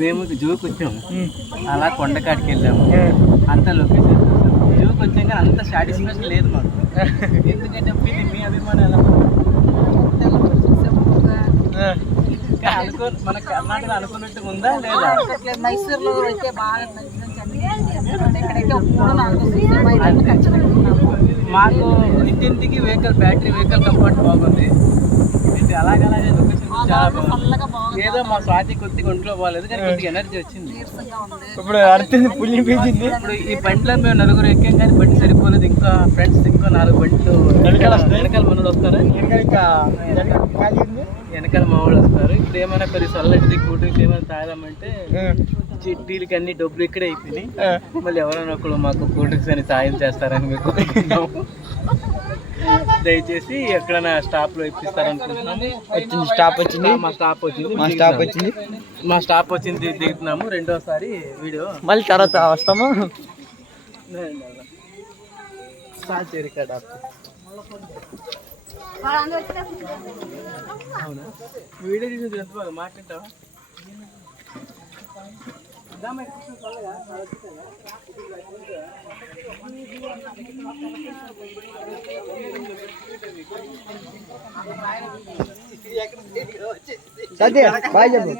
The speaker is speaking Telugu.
మేము జూకి వచ్చాము, అలా కొండకాడికి వెళ్ళాము, అంతా లొకేషన్ చూసాము. జూకి వచ్చాక అంత సాటిస్ఫాక్షన్ లేదు మాకు. ఎందుకంటే మీ అభిమానం ఎలా మన కర్ణాటక అనుకున్నట్టు ఉందా లేదా? మైసూర్లో అయితే బాగా మాకు ఇంటింటికి వెహికల్, బ్యాటరీ వెహికల్ కంఫర్ట్ బాగుంది. అలాగలాగే లొకేషన్ చాలా బాగుంది. ఏదో మా స్వాతి కొద్దిగా ఒంట్లో బాగాలేదు కానీ కొద్దిగా ఎనర్జీ వచ్చింది. ఇప్పుడు అర్థం పుల్లి పీచింది. ఇప్పుడు ఈ బండిలో మేము నలుగురు ఎక్కాం కానీ బండి సరిపోలేదు. ఇంకా ఫ్రెండ్స్ ఇంకో 4 బండ్లు వెనకాల మనోళ్ళు వస్తారు, వెనకాల మా వాళ్ళు వస్తారు. ఇప్పుడు ఏమైనా కొద్ది చల్లటిది కూల్ డ్రింక్స్ ఏమైనా తాగామంటే చిట్టీలకి అన్ని డబ్బులు ఇక్కడే అయిపోయినాయి. మళ్ళీ ఎవరైనా ఒకళ్ళు మాకు కూల్ డ్రింక్స్ అని సాయం చేస్తారని మీకు దయచేసి ఎక్కడైనా స్టాప్ లో ఇప్పిస్తారనుకుంటున్నాము. మా స్టాప్ వచ్చింది దిగుతున్నాము. రెండోసారి వీడియో మళ్ళీ తర్వాత వస్తాము. వీడియో తీసి ఎంత బాగా మాట్లాడతావా? బాయ్ చెప్పు.